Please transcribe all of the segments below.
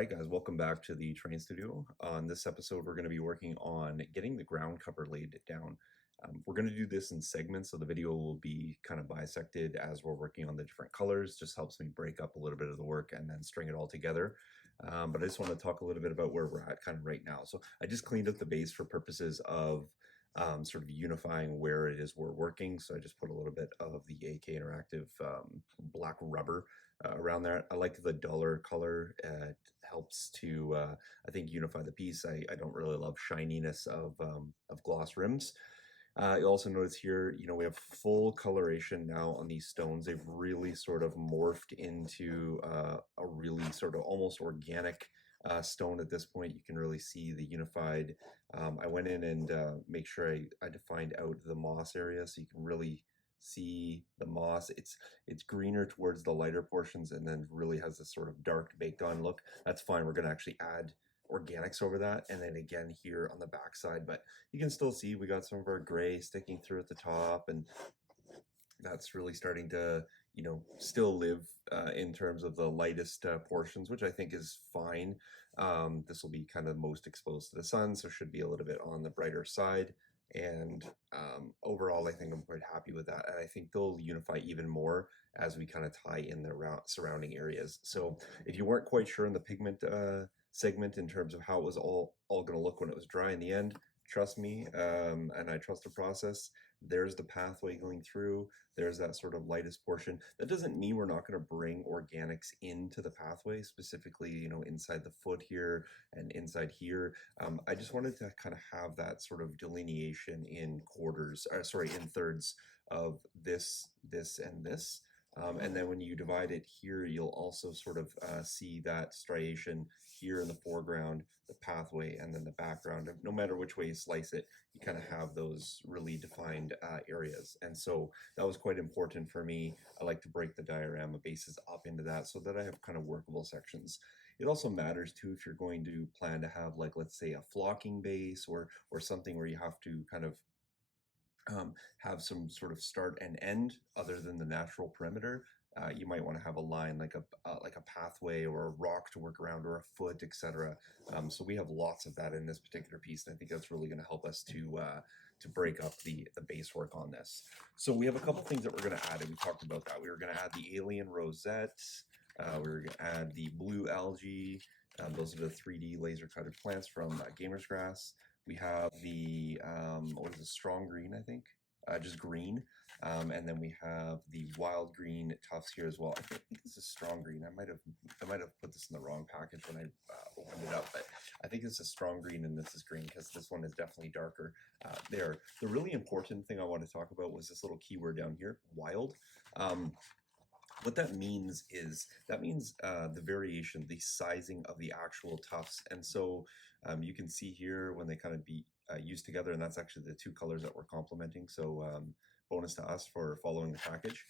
right, guys, welcome back to the train studio. On this episode, we're going to be working on getting the ground cover laid down. We're going to do this in segments, so the video will be kind of bisected as we're working on the different colors. Just helps me break up a little bit of the work and then string it all together. But I just want to talk a little bit about where we're at kind of right now. So I just cleaned up the base for purposes of sort of unifying where it is we're working. So I just put a little bit of the AK Interactive black rubber around there. I like the duller color. It helps to, I think, unify the piece. I don't really love shininess of gloss rims. You also notice here, we have full coloration now on these stones. They've really sort of morphed into a really sort of almost organic stone at this point. You can really see the unified. I went in and make sure I defined out the moss area so you can really see the moss. It's greener towards the lighter portions and then really has this sort of dark baked on look. That's fine. We're going to actually add organics over that, and then again here on the back side, but you can still see we got some of our gray sticking through at the top, and that's really starting to still live in terms of the lightest portions, which I think is fine. This will be kind of most exposed to the sun, so should be a little bit on the brighter side. And overall, I think I'm quite happy with that. And I think they'll unify even more as we kind of tie in the surrounding areas. So if you weren't quite sure in the pigment segment in terms of how it was all going to look when it was dry in the end, trust me, and I trust the process. There's the pathway going through. There's that sort of lightest portion. That doesn't mean we're not going to bring organics into the pathway, specifically, inside the foot here and inside here. I just wanted to kind of have that sort of delineation in in thirds of this, and this. And then when you divide it here, you'll also sort of see that striation here in the foreground, the pathway, and then the background. No matter which way you slice it, you kind of have those really defined areas. And so that was quite important for me. I like to break the diorama bases up into that so that I have kind of workable sections. It also matters too if you're going to plan to have, like, let's say a flocking base or something where you have to kind of have some sort of start and end other than the natural perimeter. You might want to have a line like a pathway or a rock to work around or a foot, etc. So we have lots of that in this particular piece, and I think that's really going to help us to break up the base work on this. So we have a couple things that we're going to add, and we talked about that. We were going to add the alien rosette. We were going to add the blue algae. Those are the 3D laser cutted plants from Gamer's Grass. We have the, what is it, strong green, I think, just green. And then we have the wild green tufts here as well. I think this is strong green. I might have put this in the wrong package when I opened it up, but I think this is strong green and this is green because this one is definitely darker. The really important thing I want to talk about was this little keyword down here, wild. What that means is the variation, the sizing of the actual tufts. And so you can see here when they kind of be used together, and that's actually the two colors that we're complementing. So bonus to us for following the package.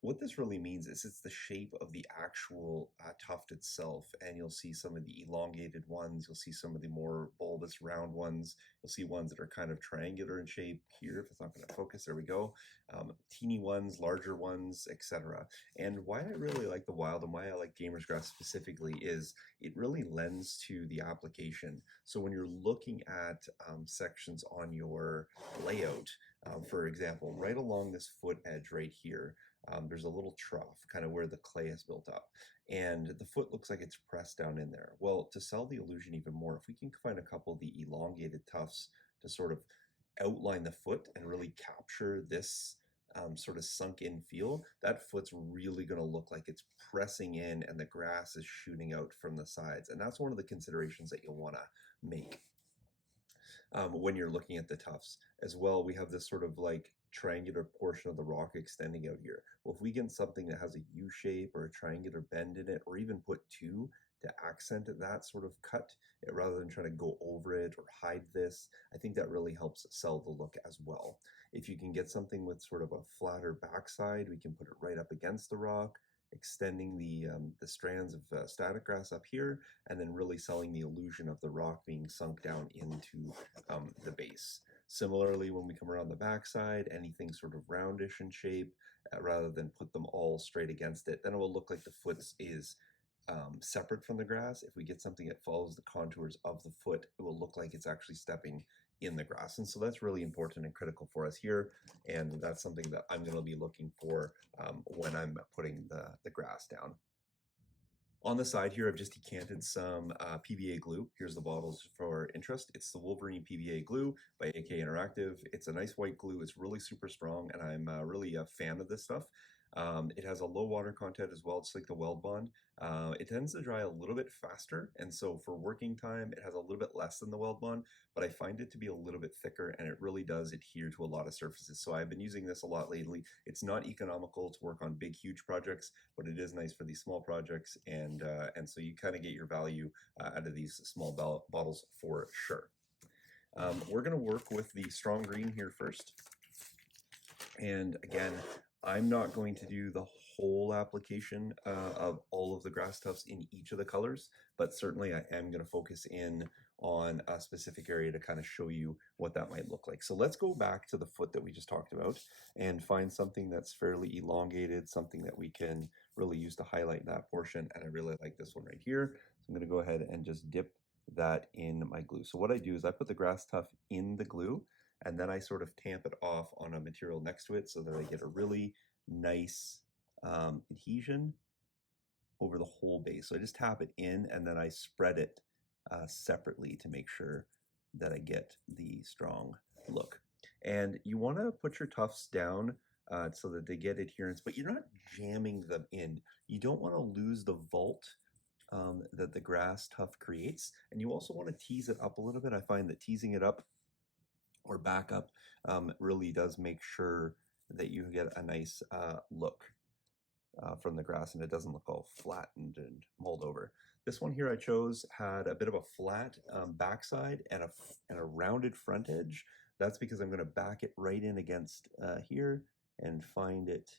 What this really means is it's the shape of the actual tuft itself, and you'll see some of the elongated ones, you'll see some of the more bulbous round ones, you'll see ones that are kind of triangular in shape here, if it's not going to focus, there we go, teeny ones, larger ones, etc. And why I really like the wild and why I like Gamer's Grass specifically is it really lends to the application. So when you're looking at sections on your layout, for example, right along this foot edge right here, there's a little trough kind of where the clay is built up, and the foot looks like it's pressed down in there. Well, to sell the illusion even more, if we can find a couple of the elongated tufts to sort of outline the foot and really capture this sort of sunk in feel, that foot's really going to look like it's pressing in and the grass is shooting out from the sides. And that's one of the considerations that you'll want to make when you're looking at the tufts. As well, we have this sort of like triangular portion of the rock extending out here. Well, if we get something that has a U shape or a triangular bend in it, or even put two to accent that sort of cut, rather than trying to go over it or hide this, I think that really helps sell the look as well. If you can get something with sort of a flatter backside, we can put it right up against the rock, extending the strands of static grass up here, and then really selling the illusion of the rock being sunk down into the base. Similarly, when we come around the backside, anything sort of roundish in shape, rather than put them all straight against it, then it will look like the foot is separate from the grass. If we get something that follows the contours of the foot, it will look like it's actually stepping in the grass. And so that's really important and critical for us here. And that's something that I'm going to be looking for when I'm putting the grass down. On the side here, I've just decanted some PVA glue. Here's the bottles for interest. It's the Wolverine PVA glue by AK Interactive. It's a nice white glue. It's really super strong, and I'm really a fan of this stuff. It has a low water content as well. It's like the Weld Bond. It tends to dry a little bit faster, and so for working time, it has a little bit less than the Weld Bond, but I find it to be a little bit thicker, and it really does adhere to a lot of surfaces. So I've been using this a lot lately. It's not economical to work on big, huge projects, but it is nice for these small projects, and so you kind of get your value out of these small bottles for sure. We're going to work with the strong green here first. And again, I'm not going to do the whole application of all of the grass tufts in each of the colors, but certainly I am going to focus in on a specific area to kind of show you what that might look like. So let's go back to the foot that we just talked about and find something that's fairly elongated, something that we can really use to highlight that portion. And I really like this one right here. So I'm going to go ahead and just dip that in my glue. So what I do is I put the grass tuft in the glue, and then I sort of tamp it off on a material next to it so that I get a really nice adhesion over the whole base. So I just tap it in, and then I spread it separately to make sure that I get the strong look. And you want to put your tufts down so that they get adherence, but you're not jamming them in. You don't want to lose the vault that the grass tuft creates, and you also want to tease it up a little bit. I find that teasing it up or back up really does make sure that you get a nice look from the grass, and it doesn't look all flattened and mulled over. This one here I chose had a bit of a flat backside and a rounded front edge. That's because I'm going to back it right in against here and find it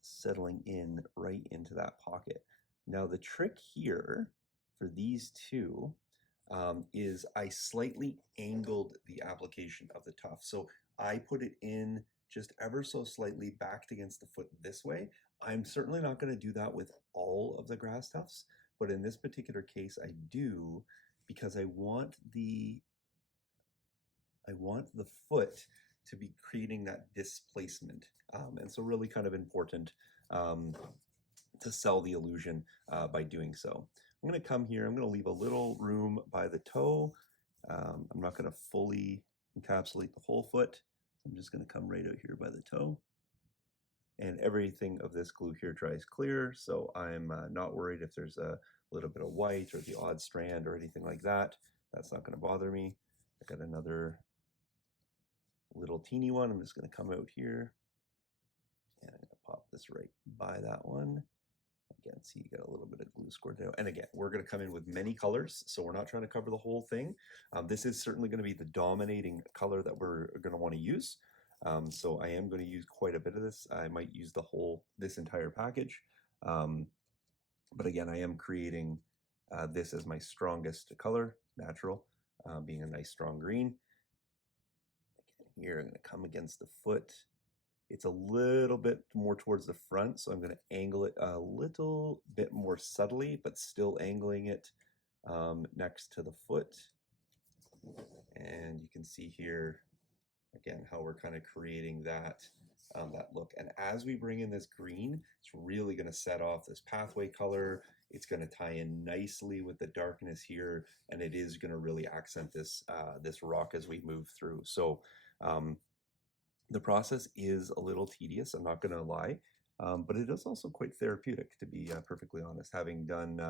settling in right into that pocket. Now the trick here for these two is I slightly angled the application of the tuft. So I put it in just ever so slightly backed against the foot this way. I'm certainly not going to do that with all of the grass tufts, but in this particular case I do, because I want the foot to be creating that displacement. And so really kind of important to sell the illusion by doing so. I'm going to come here, I'm going to leave a little room by the toe. I'm not going to fully encapsulate the whole foot. I'm just going to come right out here by the toe. And everything of this glue here dries clear, so I'm not worried if there's a little bit of white or the odd strand or anything like that. That's not going to bother me. I got another little teeny one. I'm just going to come out here and I'm going to pop this right by that one. Again, see, you got a little bit of glue squirted out. And again, we're going to come in with many colors, so we're not trying to cover the whole thing. This is certainly going to be the dominating color that we're going to want to use. So I am going to use quite a bit of this. I might use this entire package. But again, I am creating this as my strongest color, natural, being a nice strong green. Again, here I'm going to come against the foot. It's a little bit more towards the front, so I'm going to angle it a little bit more subtly, but still angling it next to the foot. And you can see here, again, how we're kind of creating that look. And as we bring in this green, it's really going to set off this pathway color. It's going to tie in nicely with the darkness here, and it is going to really accent this rock as we move through. So the process is a little tedious, I'm not going to lie, but it is also quite therapeutic, to be perfectly honest. Having done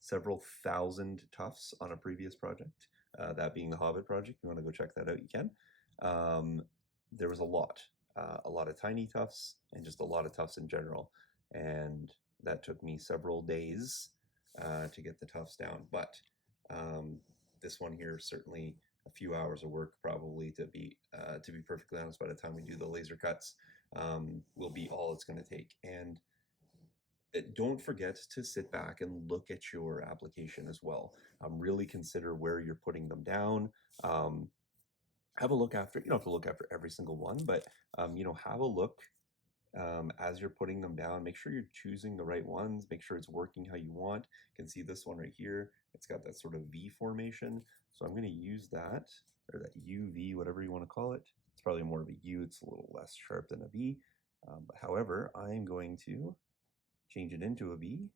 several thousand tufts on a previous project, that being the Hobbit project, if you want to go check that out, you can. There was a lot of tiny tufts and just a lot of tufts in general, and that took me several days to get the tufts down. But this one here, certainly a few hours of work probably, to be perfectly honest. By the time we do the laser cuts, will be all it's going to take. And don't forget to sit back and look at your application as well. Really consider where you're putting them down. Have a look after, you don't have to look after every single one, but have a look as you're putting them down, make sure you're choosing the right ones, make sure it's working how you want. You can see this one right here, it's got that sort of V formation. So I'm going to use that, or that UV, whatever you want to call it. It's probably more of a U, it's a little less sharp than a V. However, I'm going to change it into a V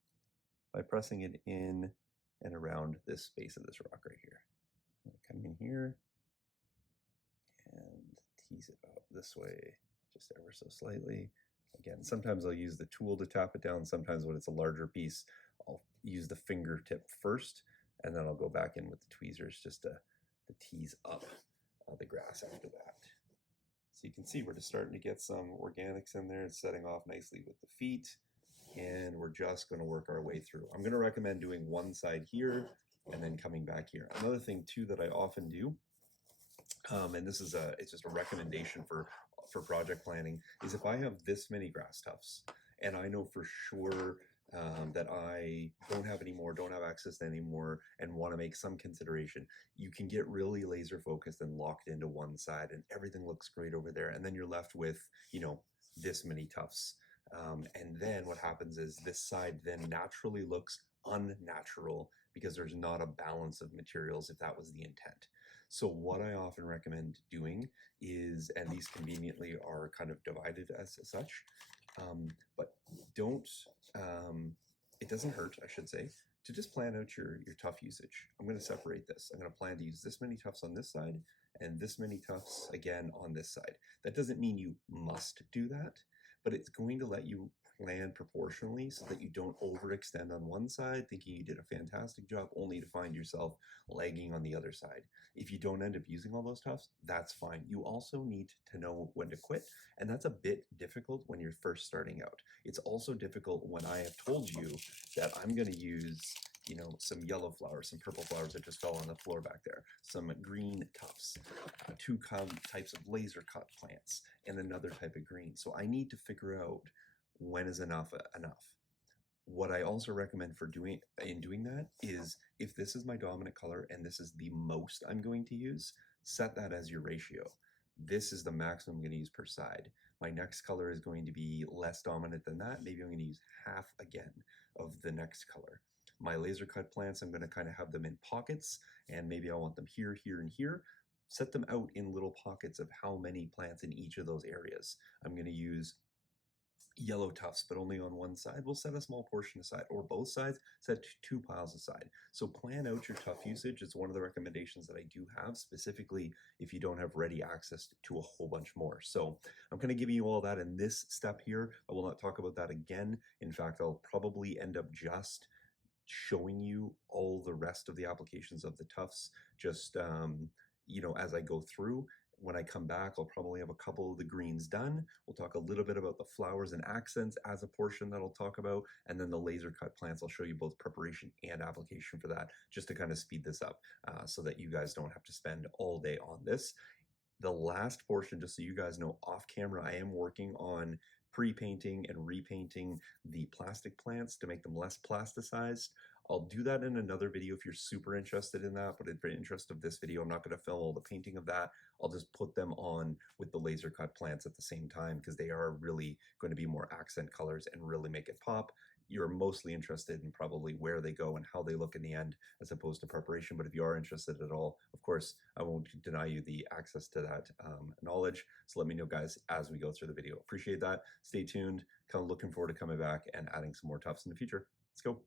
by pressing it in and around this space of this rock right here. I'm going to come in here and tease it out this way, just ever so slightly. Again, sometimes I'll use the tool to tap it down. Sometimes when it's a larger piece, I'll use the fingertip first, and then I'll go back in with the tweezers just to tease up the grass after that. So you can see we're just starting to get some organics in there. It's setting off nicely with the feet, and we're just going to work our way through. I'm going to recommend doing one side here and then coming back here. Another thing too that I often do, and this is it's just a recommendation for project planning, is if I have this many grass tufts and I know for sure that I don't have any more, don't have access to any more, and want to make some consideration, you can get really laser focused and locked into one side and everything looks great over there, and then you're left with, you know, this many tufts. And then what happens is this side then naturally looks unnatural because there's not a balance of materials if that was the intent. So what I often recommend doing is, and these conveniently are kind of divided as such, but don't, it doesn't hurt, I should say, to just plan out your tuft usage. I'm going to separate this. I'm going to plan to use this many tufts on this side and this many tufts again on this side. That doesn't mean you must do that, but it's going to let you plan proportionally so that you don't overextend on one side thinking you did a fantastic job only to find yourself lagging on the other side. If you don't end up using all those tufts, that's fine. You also need to know when to quit, and that's a bit difficult when you're first starting out. It's also difficult when I have told you that I'm going to use, you know, some yellow flowers, some purple flowers that just fell on the floor back there, some green tufts, two types of laser cut plants, and another type of green. So I need to figure out when is enough enough. What I also recommend for doing that is, if this is my dominant color and this is the most I'm going to use, set that as your ratio. This is the maximum I'm going to use per side. My next color is going to be less dominant than that. Maybe I'm going to use half again of the next color. My laser cut plants, I'm going to kind of have them in pockets, and maybe I want them here, here, and here. Set them out in little pockets of how many plants in each of those areas. I'm going to use yellow tufts, but only on one side. We'll set a small portion aside, or both sides, set two piles aside. So plan out your tuft usage. It's one of the recommendations that I do have, specifically if you don't have ready access to a whole bunch more. So I'm going to give you all that in this step here. I will not talk about that again. In fact, I'll probably end up just showing you all the rest of the applications of the tufts, just you know, as I go through. When I come back, I'll probably have a couple of the greens done. We'll talk a little bit about the flowers and accents as a portion that I'll talk about, and then the laser cut plants, I'll show you both preparation and application for that, just to kind of speed this up so that you guys don't have to spend all day on this. The last portion, just so you guys know, off camera, I am working on pre-painting and repainting the plastic plants to make them less plasticized. I'll do that in another video if you're super interested in that, but in the interest of this video, I'm not going to film all the painting of that. I'll just put them on with the laser cut plants at the same time because they are really going to be more accent colors and really make it pop. You're mostly interested in probably where they go and how they look in the end as opposed to preparation. But if you are interested at all, of course, I won't deny you the access to that knowledge. So let me know, guys, as we go through the video. Appreciate that. Stay tuned. Kind of looking forward to coming back and adding some more tufts in the future. Let's go.